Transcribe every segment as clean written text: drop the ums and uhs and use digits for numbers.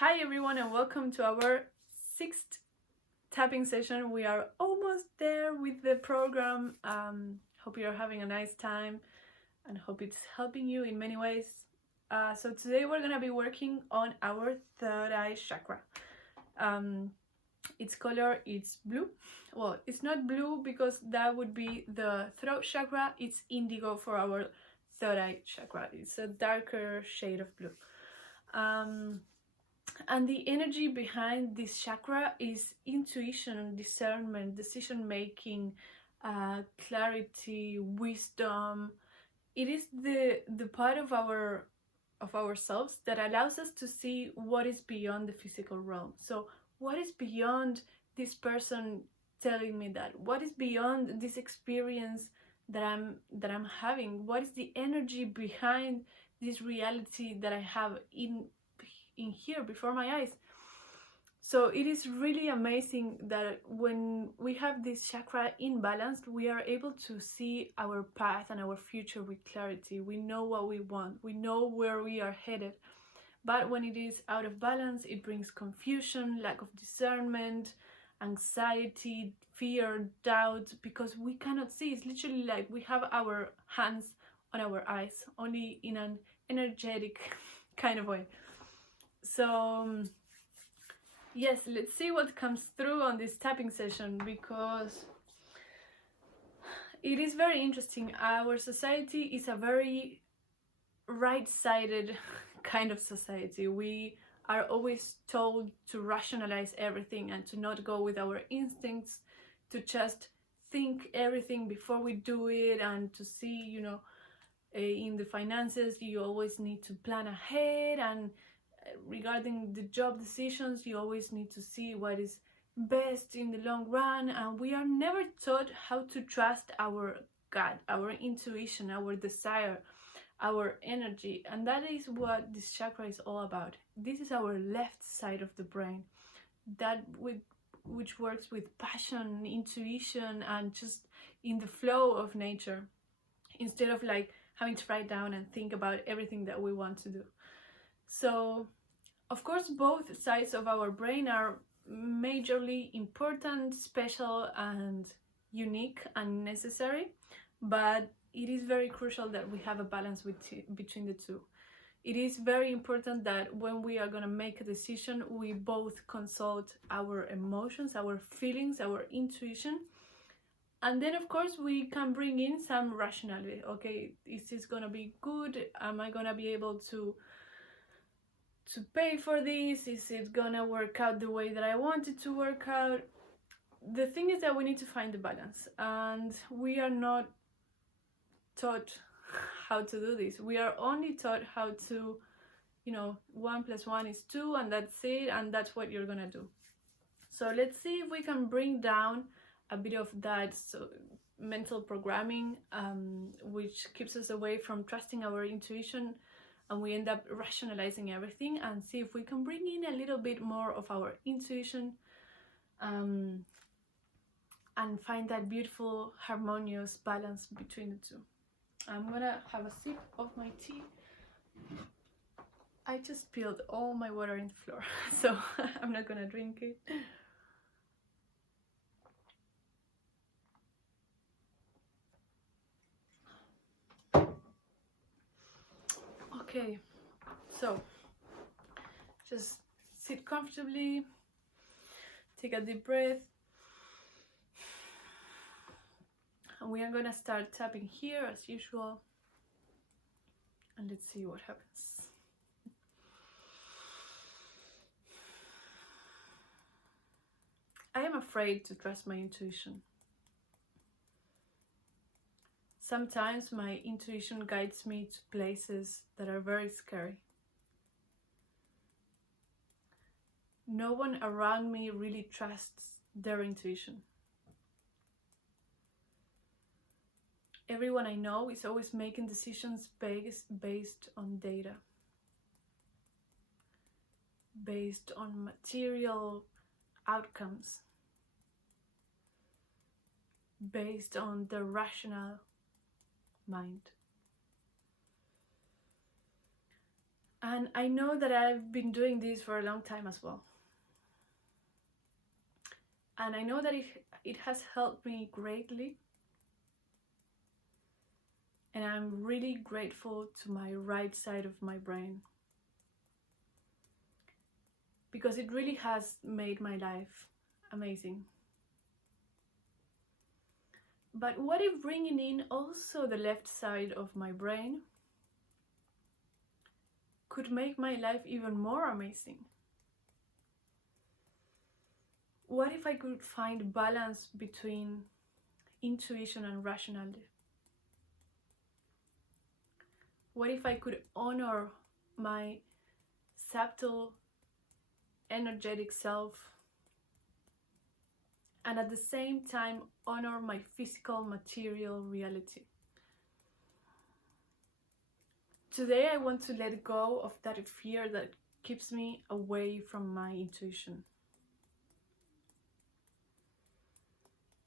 Hi everyone and welcome to our 6th tapping session. We are almost there with the program. Hope you're having a nice time and hope it's helping you in many ways. So today we're gonna be working on our third eye chakra. Its color is blue. Well, it's not blue because that would be the throat chakra. It's indigo for our third eye chakra. It's a darker shade of blue. And the energy behind this chakra is intuition, discernment, decision making, clarity, wisdom. It is the part of ourselves that allows us to see what is beyond the physical realm. So what is beyond this person telling me that? What is beyond this experience that I'm having? What is the energy behind this reality that I have in here before my eyes? So it is really amazing that when we have this chakra in balance, we are able to see our path and our future with clarity. We know what we want, we know where we are headed. But when it is out of balance, it brings confusion, lack of discernment, anxiety, fear, doubt, because we cannot see. It's literally like we have our hands on our eyes, only in an energetic kind of way. So yes, let's see what comes through on this tapping session, because it is very interesting. Our society is a very right-sided kind of society. We are always told to rationalize everything and to not go with our instincts, to just think everything before we do it, and to see, in the finances, you always need to plan ahead, and regarding the job decisions, you always need to see what is best in the long run. And we are never taught how to trust our gut, our intuition, our desire, our energy. And that is what this chakra is all about. This is our left side of the brain, that which works with passion, intuition, and just in the flow of nature, instead of like having to write down and think about everything that we want to do. So of course, both sides of our brain are majorly important, special, and unique and necessary, but it is very crucial that we have a balance between the two. It is very important that when we are going to make a decision, we both consult our emotions, our feelings, our intuition, and then of course we can bring in some rationality. Okay, is this going to be good? Am I going to be able to pay for this? Is it gonna work out the way that I want it to work out? The thing is that we need to find the balance, and we are not taught how to do this. We are only taught how to, 1 + 1 is 2, and that's it, and that's what you're gonna do. So let's see if we can bring down a bit of that mental programming, which keeps us away from trusting our intuition, and we end up rationalizing everything, and see if we can bring in a little bit more of our intuition, and find that beautiful harmonious balance between the two. I'm gonna have a sip of my tea. I just spilled all my water in the floor, so I'm not gonna drink it. Okay, so just sit comfortably, take a deep breath, and we are gonna start tapping here as usual, and let's see what happens. I am afraid to trust my intuition. Sometimes my intuition guides me to places that are very scary. No one around me really trusts their intuition. Everyone I know is always making decisions based on data, based on material outcomes, based on the rational mind. And I know that I've been doing this for a long time as well. And I know that it has helped me greatly. And I'm really grateful to my right side of my brain, because it really has made my life amazing. But what if bringing in also the left side of my brain could make my life even more amazing? What if I could find balance between intuition and rationality? What if I could honor my subtle, energetic self and at the same time honor my physical, material reality? Today I want to let go of that fear that keeps me away from my intuition.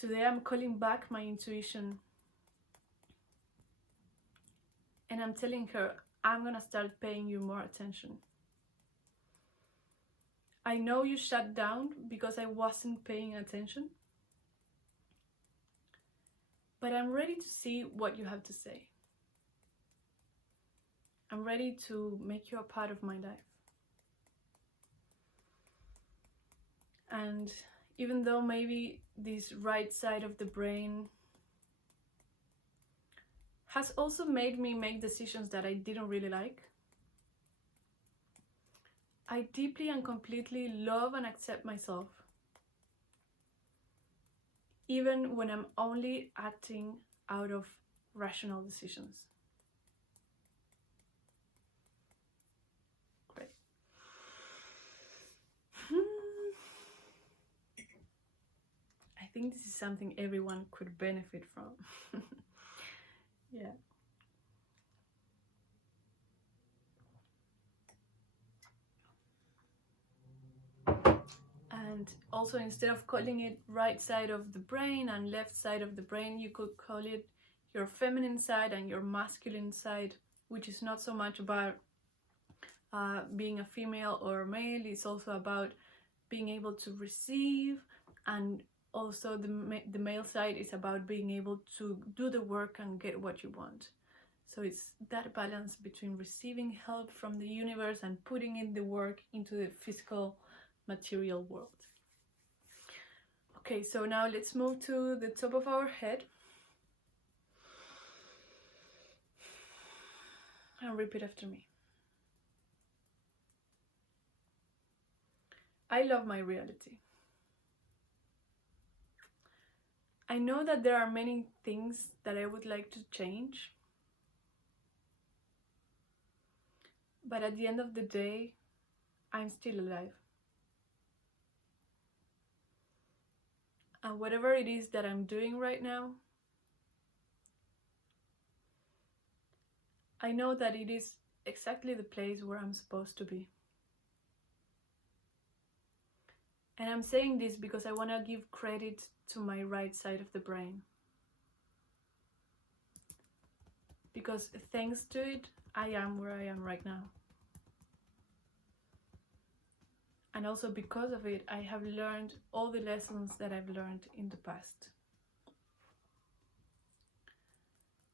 Today I'm calling back my intuition and I'm telling her, I'm gonna start paying you more attention. I know you shut down because I wasn't paying attention, but I'm ready to see what you have to say. I'm ready to make you a part of my life. And even though maybe this right side of the brain has also made me make decisions that I didn't really like, I deeply and completely love and accept myself, even when I'm only acting out of rational decisions. Great. I think this is something everyone could benefit from. Yeah. And also, instead of calling it right side of the brain and left side of the brain, you could call it your feminine side and your masculine side, which is not so much about being a female or a male. It's also about being able to receive, and also the male side is about being able to do the work and get what you want. So it's that balance between receiving help from the universe and putting in the work into the physical material world. Okay, so now let's move to the top of our head and repeat after me. I love my reality. I know that there are many things that I would like to change, but at the end of the day, I'm still alive. And whatever it is that I'm doing right now, I know that it is exactly the place where I'm supposed to be. And I'm saying this because I want to give credit to my right side of the brain. Because thanks to it, I am where I am right now. And also because of it, I have learned all the lessons that I've learned in the past.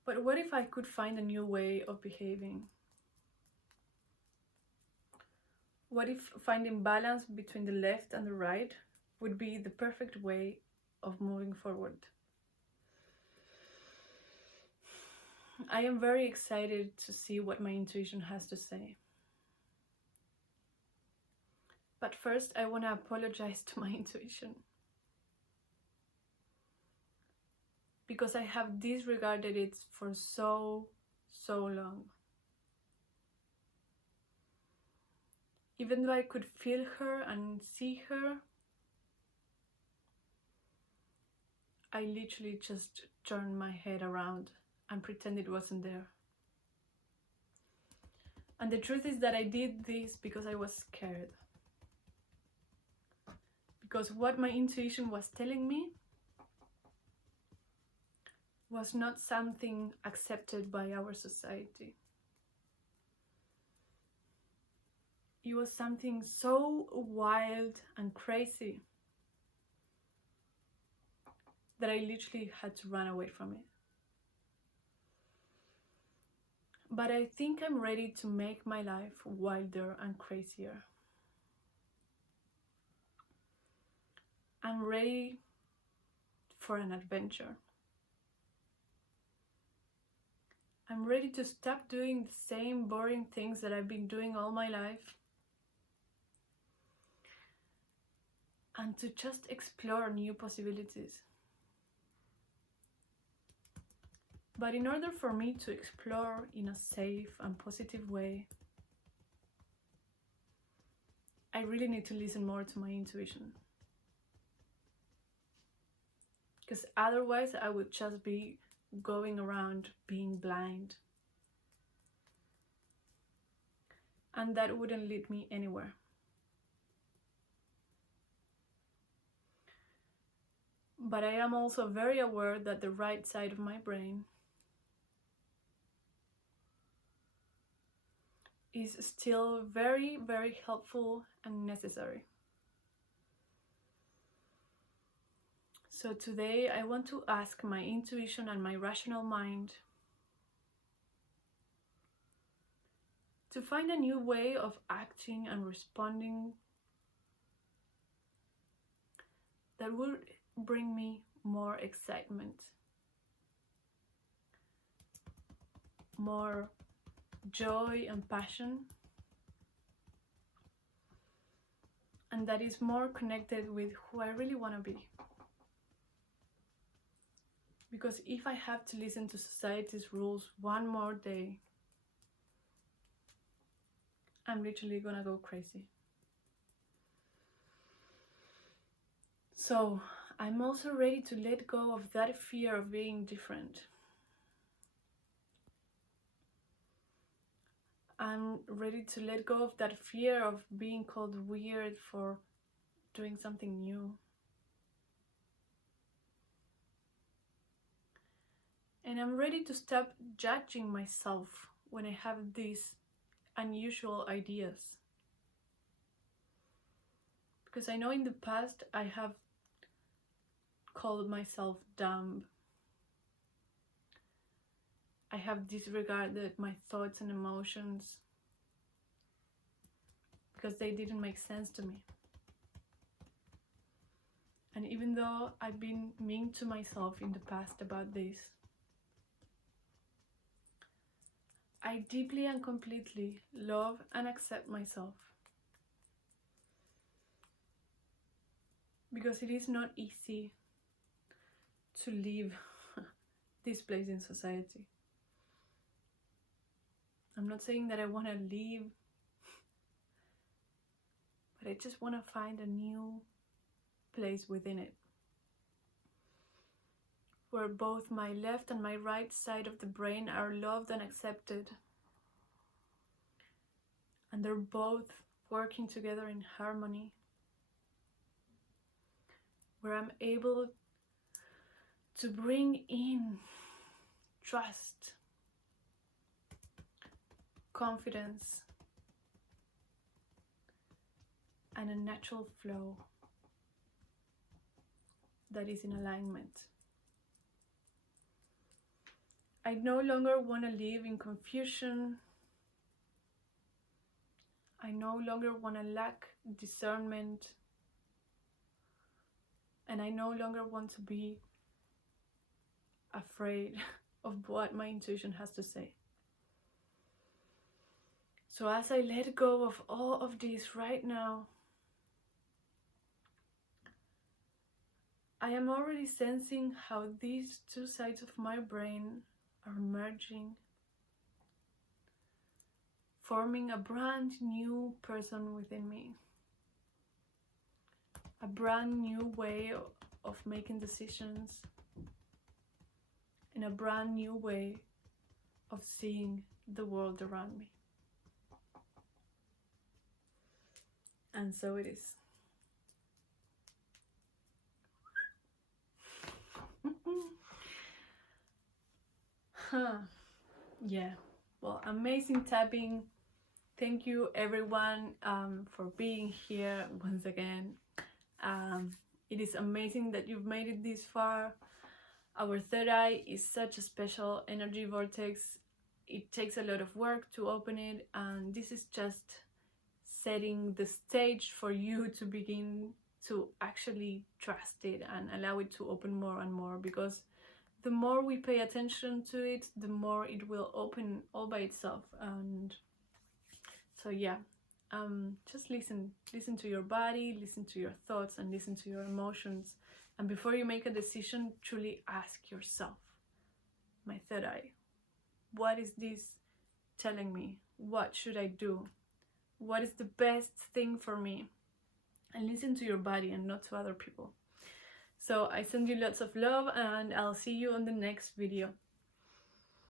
But what if I could find a new way of behaving? What if finding balance between the left and the right would be the perfect way of moving forward? I am very excited to see what my intuition has to say. But first, I want to apologize to my intuition, because I have disregarded it for so long. Even though I could feel her and see her, I literally just turned my head around and pretend it wasn't there. And the truth is that I did this because I was scared. Because what my intuition was telling me was not something accepted by our society. it was something so wild and crazy that I literally had to run away from it. But I think I'm ready to make my life wilder and crazier. I'm ready for an adventure. I'm ready to stop doing the same boring things that I've been doing all my life and to just explore new possibilities. But in order for me to explore in a safe and positive way, I really need to listen more to my intuition. Because otherwise I would just be going around being blind. And that wouldn't lead me anywhere. But I am also very aware that the right side of my brain is still very, very helpful and necessary. So today I want to ask my intuition and my rational mind to find a new way of acting and responding that would bring me more excitement, more joy and passion, and that is more connected with who I really want to be. Because if I have to listen to society's rules one more day, I'm literally gonna go crazy. So I'm also ready to let go of that fear of being different. I'm ready to let go of that fear of being called weird for doing something new. And I'm ready to stop judging myself when I have these unusual ideas. Because I know in the past I have called myself dumb. I have disregarded my thoughts and emotions because they didn't make sense to me. And even though I've been mean to myself in the past about this, I deeply and completely love and accept myself. Because it is not easy to leave this place in society. I'm not saying that I want to leave, but I just want to find a new place within it, where both my left and my right side of the brain are loved and accepted, and they're both working together in harmony, where I'm able to bring in trust, confidence, and a natural flow that is in alignment. I no longer want to live in confusion. I no longer want to lack discernment. And I no longer want to be afraid of what my intuition has to say. So as I let go of all of this right now, I am already sensing how these two sides of my brain are merging, forming a brand new person within me. A brand new way of making decisions, and a brand new way of seeing the world around me. And so it is. Yeah, well, amazing tapping. Thank you everyone for being here once again. It is amazing that you've made it this far. Our third eye is such a special energy vortex. It takes a lot of work to open it, and this is just setting the stage for you to begin to actually trust it and allow it to open more and more, because the more we pay attention to it, the more it will open all by itself. And so yeah, just listen to your body, listen to your thoughts, and listen to your emotions. And before you make a decision, truly ask yourself, my third eye, what is this telling me? What should I do? What is the best thing for me? And listen to your body and not to other people. So I send you lots of love, and I'll see you on the next video.